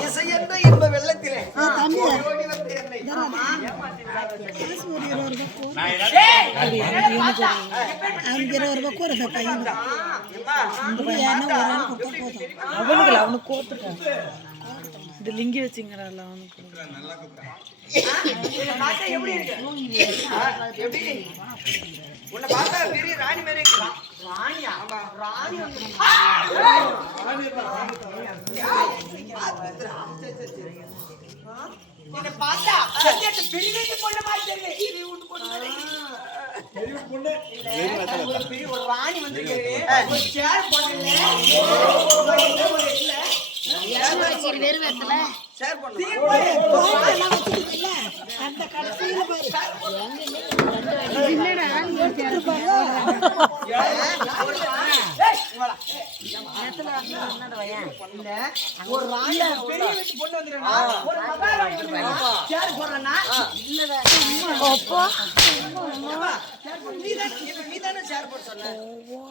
இசை என்ற இன்ப வெள்ளத்திலே? ஒரு பையன் ஏன்னா ஒரு போதும். அவனுக்கு அவனுக்கு கோத்துட்டான். இந்த லிங்கி வச்சுங்கிறாள் அவனுக்கு. உன்னை பார்த்தா எப்படி இருக்கு? ஆ, எப்படி? உன்னை பார்த்தா பெரிய ராணி மாதிரி இருக்கு ராணியா? ஆமா. ராணி வந்து என்னை பார்த்தா பெரிய வீட்டு பொண்ணு மாதிரி தெரியல. பெரிய வீட்டு பொண்ணு மாதிரி. இல்ல, ஒரு பெரிய ஒரு ராணி வந்திருக்குது. ஒரு chair போடல. ஒரு இதுல, ஒரு இதுல. ஷேர் பண்ணு எல்லாம் வச்சுக்கிட்டீங்களா? அந்த கடைசியில பாரு. இல்ல, ஒரு ராணி பெரிய வீட்டு பொண்ணு வந்துடுறா. ஒரு மகாராணி வந்துடுறா. chair போடுறேன்னா, நீதானே இப்ப நீதானே ஷேர் பண்ண சொன்ன.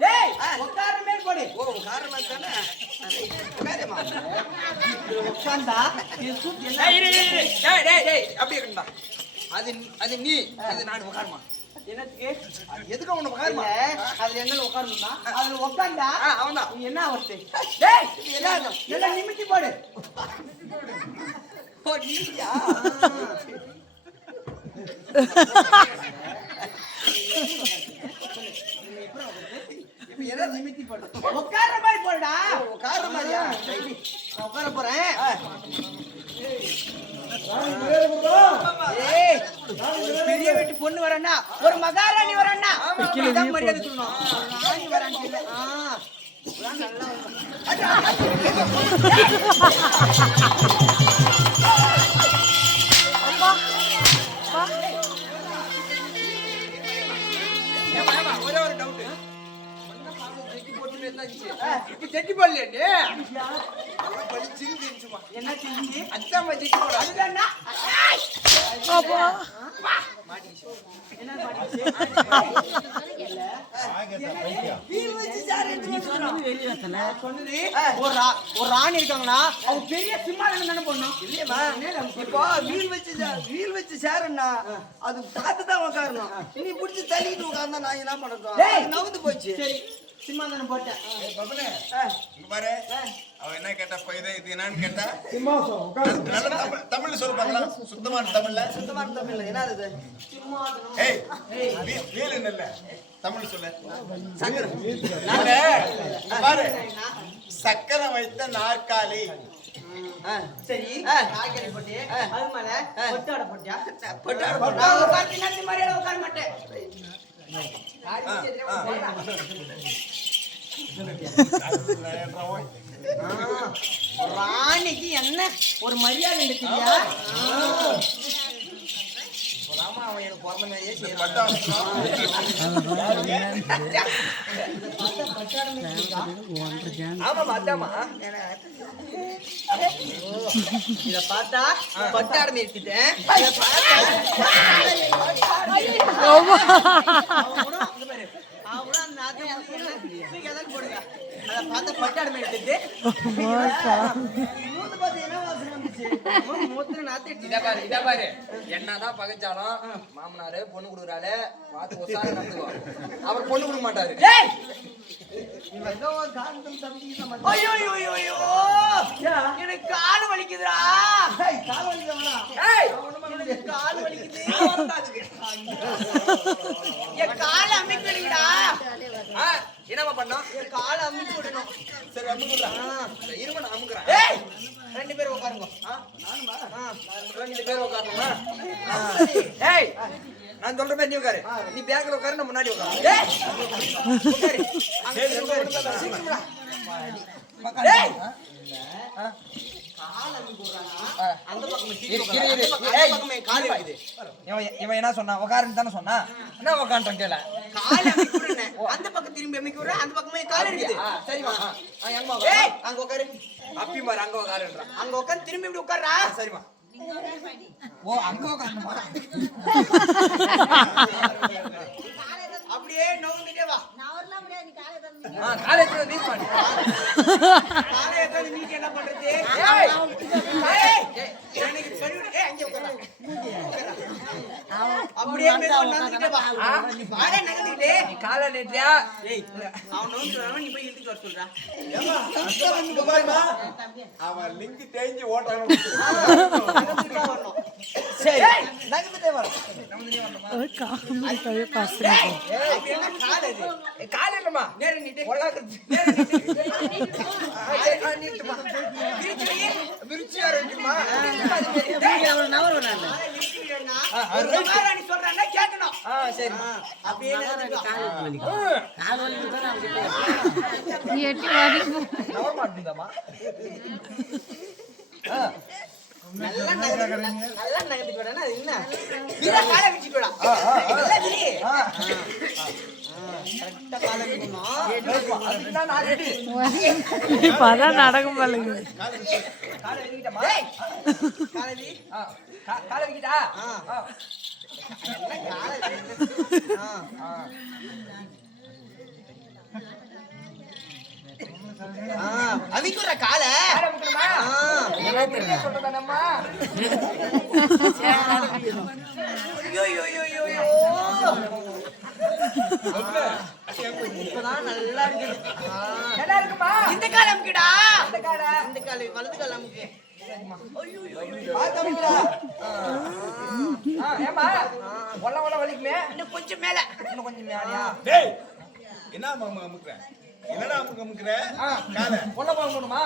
டேய், மேல் போடு. ஓ காரணமா தானே வேறேமா உட்கார்ந்தா, என் சூட் எல்லாம் டேய் டேய் டேய் டேய் டேய் டேய் அப்படி இருக்கா அது அது நீ அது நான் உட்காருமா? என்னத்துக்கு? எதுக்கு உன்னை உட்காருமா அதுல எங்கன உட்காரணும்னா, அதுல உட்கார்ந்தா, ஆ அவன்தான் நீ என்ன ஆவறது? டேய், எல்லாம் எல்லாம் நிமித்தி போடு. நிமித்தி போடு உட்கார்ற மாதிரி போடுடா. உட்கார்ற மாதிரியா உட்கார போறேன். பெரிய வீட்டு பொண்ணு வரேன்னா, ஒரு மகாராணி இதான் மரியாதை சொல்லணும். ராணி வரான்னு நல்லா வந்துடுறோம். நான் சொன்னது, ஒரு ரா- ஒரு ராணி இருக்காங்கன்னா அவங்க பெரிய சிம்மாசனம் தானே போடணும். இல்லையம்மா இப்போ வீல் வச்சு வீல் வச்சு சேருன்னா அது பார்த்து தான் உட்காரணும் நீ பிடிச்சி தள்ளிட்டு உட்கார்ந்தா நான் என்ன. அது நவுந்து போச்சு. சரி. சிம்மாசனம் போட்டேன். பப்பனே, ஆ, இங்க பாரு. அவன் என்ன கேட்டா இப்ப இது இது என்னன்னு கேட்டா நல்ல தமிழ் தமிழ்ல சொல்லு பார்க்கலாம் சுத்தமான தமிழ்ல? சுத்தமான தமிழ்ல. என்ன இது ஏய் வீ- வீல் இல்ல. தமிழ் சொல்லு. சங்கர் இவனே, இங்க பாரு. சக்கரை வைத்த நாற்காலி. சரி. காய்கறி போட்டு அது மேல பொட்டாடை போட்டியா? பொட்டாடு போட்டா. உட்கார மாட்டேன். ராணிக்கு என்ன? ஒரு மரியாதை இருக்குல்லையா ஆமா அவன் எனக்கு பிறந்த மாதிரியே செய்யறான் இத பார்த்தா பட்டாடு எடுத்துட்டேன் அவனும் அந்த போடுங்க அதை பார்த்தா பட்டாடு எடுத்துட்டு பாரு இதா பாரு. என்னதான் பகைச்சாலும் மாமனாரு பொண்ணு கொடுக்குறாரு பார்த்து ஒசார நடந்துக்கோ. அவர் பொண்ணு கொடுக்க மாட்டாரு. எனக்கு கால் வலிக்குதுடா. கால் வலிக்குதா? கால் வலிக்குது என் கால் அமைக்க என்னம்மா பண்ணோம்? கால் அமைக்க விடணும். சரி அமுக்குறா. இரும நான் அமுக்குறேன். ரெண்டு பேரும் உட்காருங்க. ரெண்டு பேரும் உட்காரணுமா? ஆ. ஏய், நான் சொல்ற மாதிரி நீ உட்காரு. நீ பேக்ல உட்காரு நான் முன்னாடி உட்காரு. உட்காரு. உட்காரு. இவன் இவன் என்ன சொன்னா? உட்காருன்னு தானே சொன்னா? என்ன உட்காந்துட்டோம் கேள அந்த பக்கம் திரும்பி அமைக்க விடுறேன் அந்த பக்கமே கால் இருக்குது. உட்காரு? அங்க உட்காரு அப்பி பாரு அங்க உட்காருன்றான் அங்க உட்காந்து திரும்பி இப்படி உட்கார்றா சரிம்மா ஓ அங்க உட்காரணுமா காலேஜ்ல லீவ் பண்ணு. காலேஜ்ல நீ என்ன பண்றது? காலை ஏய், அவன் நீ போய் வர சொல்றா. பாருமா. அவன் லிங்க் தேஞ்சு நகர்ந்துக்கிட்டே வரணும். சரி. ஏய், நகர்ந்துட்டே வரணும். ஒரு காமெடி கவி பாசுறேன் அப்படி என்ன கால் கால். ஆ, சரி, கேட்கணும். ஆ. சரி அப்படியே நகர்ந்துக்கோ. நவர மாட்டேங்குதாம்மா நல்லா நகர்ந்து- நல்லா நகர்ந்துட்டு வாடா, அது என்ன? காலை விரிச்சிட்டு வாடா. நல்லா விரி. இப்பதான் நடக்கும் பாருங்க காலை ஐயோ. இப்பதான் நல்லா இருக்குது. நல்லா இருக்குமா இந்த கால் இந்த காலை இந்த கால், வலது ஆ, இன்னும் கொஞ்சம் மேல இன்னும் கொஞ்சம் என்ன அமுக்குற என்னடா அமுக்கு அமுக்குற? காலை. ஒல்ல போகணுமா?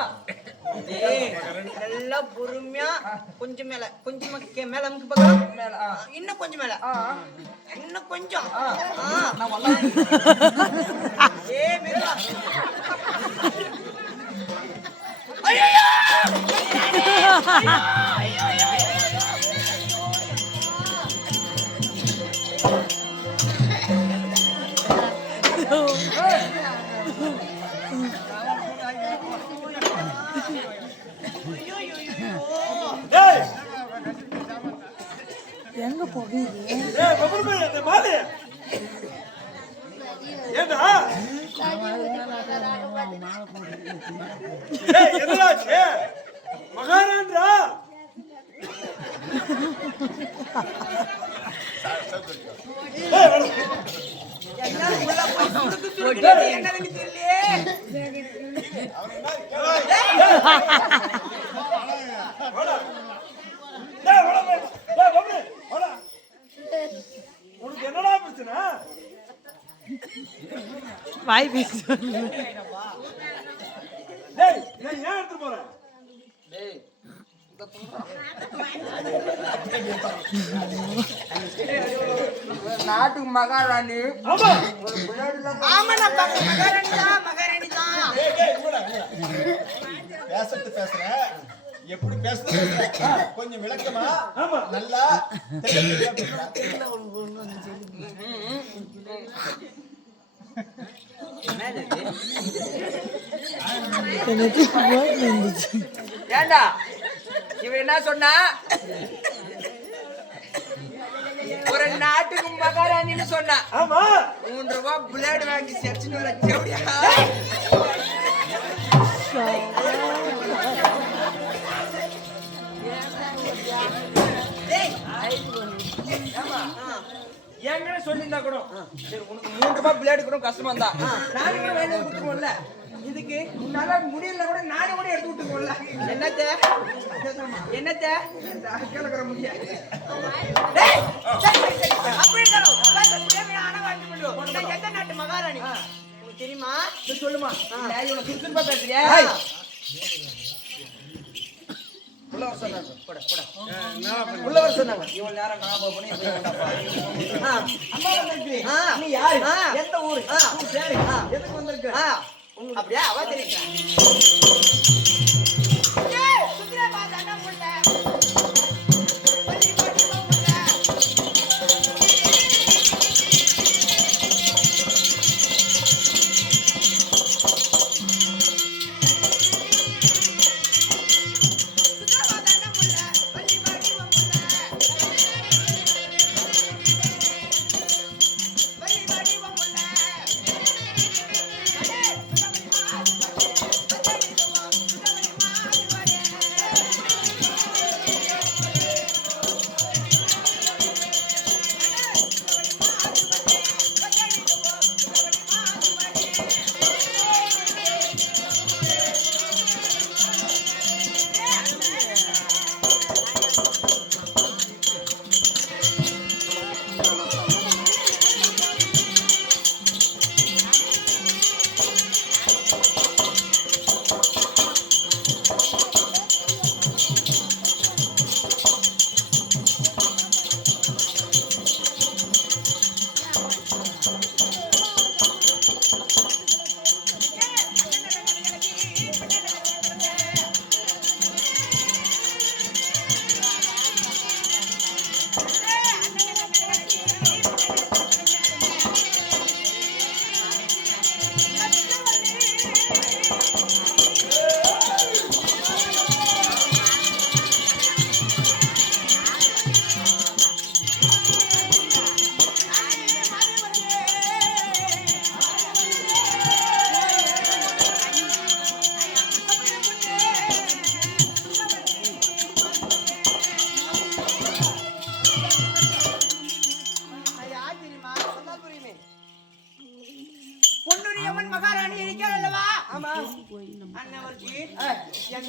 நல்லா பொறுமையா கொஞ்சம் மேல கொஞ்சம் மக்க- மேல அமுக்கு பார்க்கலாம். இன்னும் கொஞ்சம் மேல. இன்னும் கொஞ்சம். ஏய், மெதுவா. ஏண்டா டேய் மகாராண்டா என்ன தெரியலையே. வாடா. டேய், வாடா, வாடா. டேய், பப்புரு, வாடா. உனக்கு என்னடா பிரச்சனை வாய் பேசி டேய் இதை ஏன் எடுத்துட்டு போற டேய் நாட்டுக்கு மகாராணி ஆமா ஒரு பிள்ளைல ஆமா நான் பார்க்க மகாராணி தான் மகாராணி தான் டேய், டேய், இங்கடா, இங்கடா. பேசுறது பேசுற. எப்படி பேசுற கொஞ்சம் விளக்கமா? ஆமா. நல்லா ஏண்டா? இவன் என்ன சொன்னா? ஒரு நாட்டுக்கு மகாராணின்னு சொன்னா. ஆமா. மூன்று ரூபாய் பிளேடு வாங்கி செச்சுன்னு வர செவடியா டேய் ஏங்கன்னு சொல்லியிருந்தா கூட. சரி உனக்கு மூன்று ரூபாய் பிளேடு கூட கஷ்டமா இருந்தா. நானும் கூட வேண்டிய கொடுத்துருவோம்ல இதுக்கு உன்னால முடியல கூட நானும் கூட எடுத்து விட்டுருவோம்ல என்னத்த? என்னத்த? கிழக்கிற முடியாது. நான் எந்த நாட்டு மகாராணி? தெரியுமா? சொல்லுமா. பேசுறியா? உள்ள வர சொன்னாங்க. போட போட. உள்ள வர சொன்னாங்க. இவ்வளவு நேரம் பண்ணி. ஆ. அம்மா. நீ யாரு. எந்த ஊரு? ஆ. எதுக்கு வந்திருக்க? அப்படியே அவ தெரியுங்க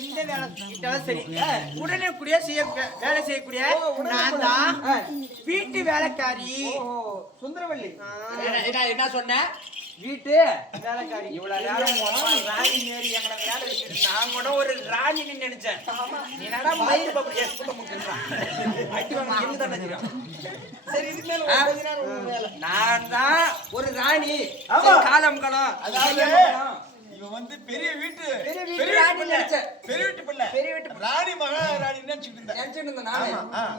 இந்த வேலை கிட்டாலும் சரி. உடனே கூடிய செய்ய வேலை செய்யக்கூடிய நான் தான் வீட்டு வேலைக்காரி. சுந்தரவள்ளி. என்ன- என்ன என்ன சொன்ன? வீட்டு வேலைக்காரி. இவ்வளவு நேரம் ராணி மாரி எங்களை வேலை வச்சுட்டு நான் கூட ஒரு ராணின்னு நினைச்சேன். நீ என்னடா உங்க வேலை. நான் தான் ஒரு ராணி. காலம் காலம் அதாவது இவன் வந்து பெரிய வீட்டு பெரிய வீட்டு பெரிய ராணி பிள்ளை. நினைச்சேன். பெரிய வீட்டு பிள்ளை பெரிய வீட்டு ராணி மகா ராணி நினைச்சிட்டு இருந்தேன் நினைச்சிட்டு இருந்தேன் நானு.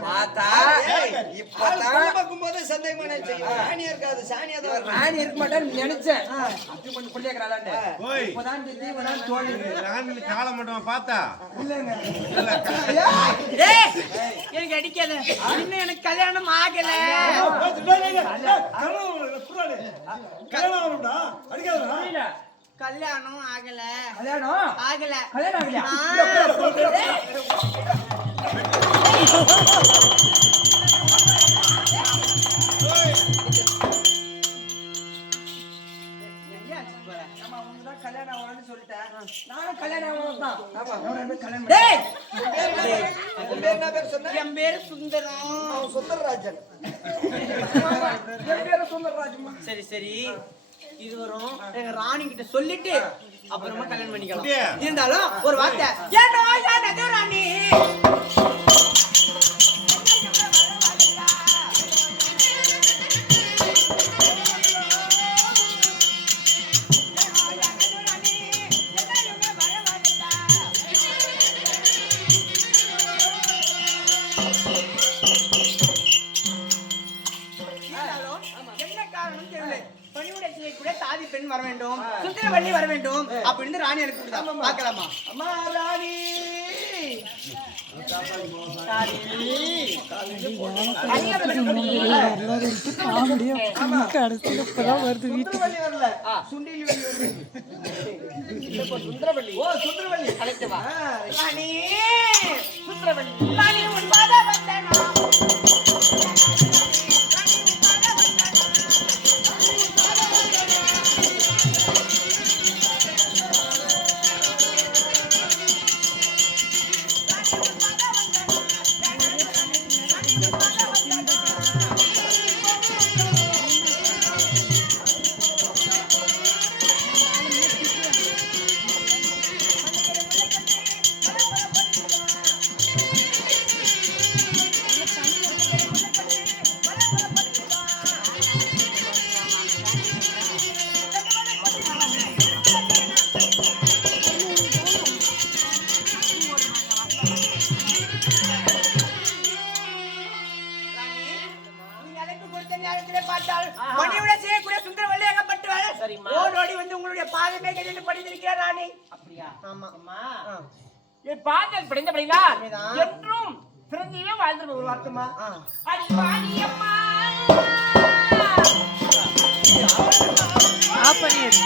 பார்த்தா இப்பதான் பார்க்கும்போது சந்தேகமா நினைச்சேன். ராணியா இருக்காது, சாணியா தான். ராணி இருக்க மாட்டேன்னு நினைச்சேன் அப்படி கொஞ்சம் பிள்ளைக்கிறாளான்னு ஓய் இப்பதான் தெரியுது, இப்பதான் தோழி ராணி காலை மட்டும் பார்த்தா டேய், எனக்கு அடிக்காத இன்னும் எனக்கு கல்யாணம் ஆகல கல்யாணம் ஆகல கல்யாணம் ஆகல கல்யாணம் ஆகலையா ஆ. எங்க அடிச்சிட்டு போற? ஆமா, உனக்குதான் கல்யாணம் சொன்ன? என் பேரு சுந்தரம் அவன் சுந்தரராஜன். என் பேரு சுந்தரராஜம்மா. சரி சரி இது வரும். எங்க ராணி கிட்ட சொல்லிட்டு அப்புறமா கல்யாணம் பண்ணிக்கலாம்? இருந்தாலும் ஒரு வார்த்தை. ஏண்டா ராணி? கடைசியில் இப்பதான் வருது வீட்டுக்கு சுந்தரவள்ளி ஆமா. பாதல் பிடிந்தபடினால் உண்மைதான். என்றும் பிறந்தியே வாழ்ந்து ஒரு வார்த்தைமா ஆ. அடி பாடியம்மா ஆஃப் பண்ணிடு.